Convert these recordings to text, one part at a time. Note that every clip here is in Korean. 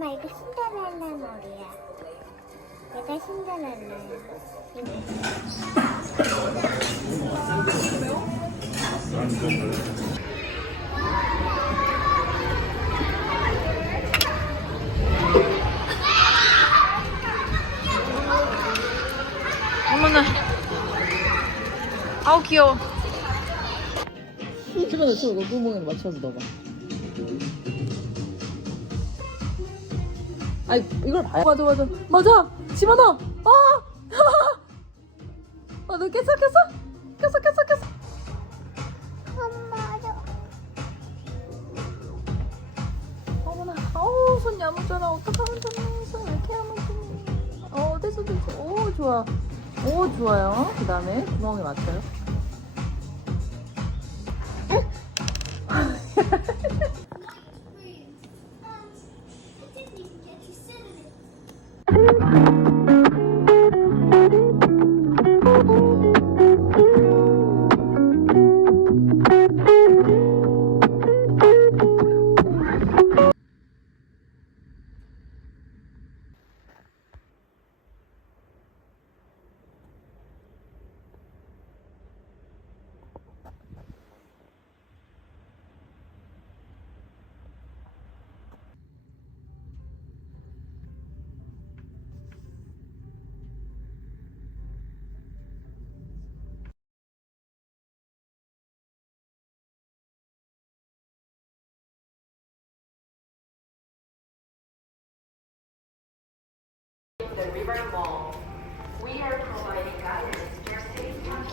엄마 이거 신데렐라 머리야. 얘가 신데렐라야. 어머나. 아우 귀여워. 집어넣어, 집어넣어. 구멍에 맞춰서 넣어봐. 아이, 이걸 봐야. 맞아, 맞아. 맞아! 집어넣어! 아! 어, 너 깼어, 깼어? 깼어, 깼어, 깼어. 엄마도 어머나. 어우, 손 야무져라. 어떡하면 좋니? 손왜 이렇게 야무지니? 어, 됐어, 됐어. 오, 좋아. 오, 좋아요. 그 다음에 구멍에 맞춰요.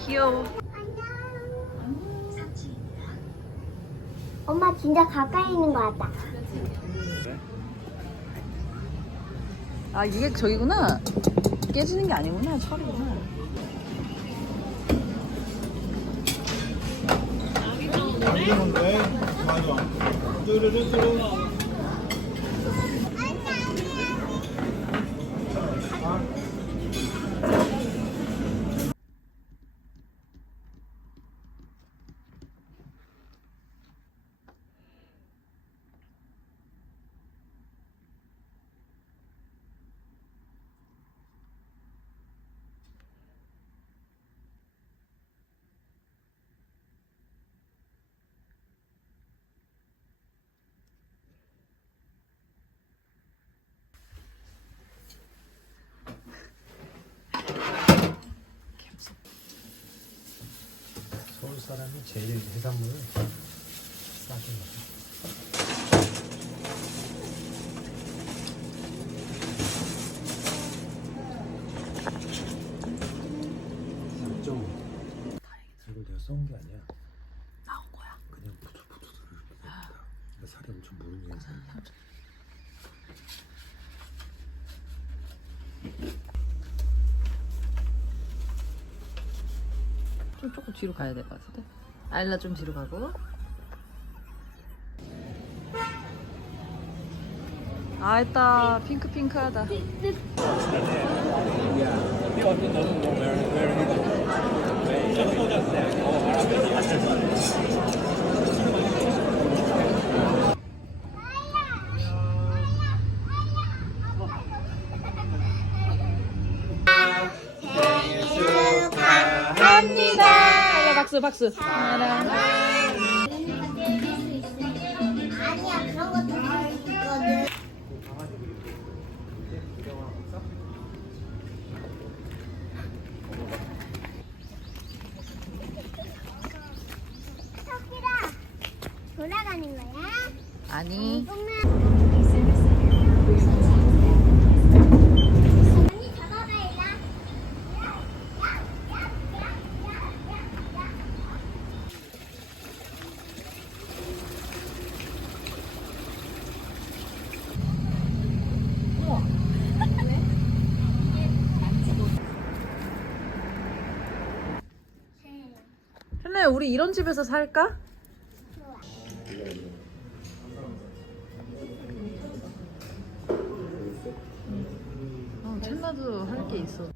귀여워. 엄마 진짜 가까이 있는 것 같다. 아, 이게 저기구나. 깨지는 게 아니구나. 철이구나. 네, 맞아. 뚜루루뚜루. 서울 사람이 제일 해산물을 싸게 먹어. 이걸 내가 썬게 아니야. 나온 거야. 그냥 부들부들 이렇게 됩니다. 그러니까 살이 엄청 무르게 서 좀 조금 뒤로 가야 될 것 같은데. 아일라 좀 뒤로 가고. 아, 있다. 핑크핑크하다. 합니다. 아일라 박수, 박수. 사랑해. 아니야 그런 것도 할수 있거든. 토끼라 돌아가는 거야? 아니. 언니 잡아봐 일라. 현우야, 우리 이런 집에서 살까? 어, 첼라도 할 게 있어.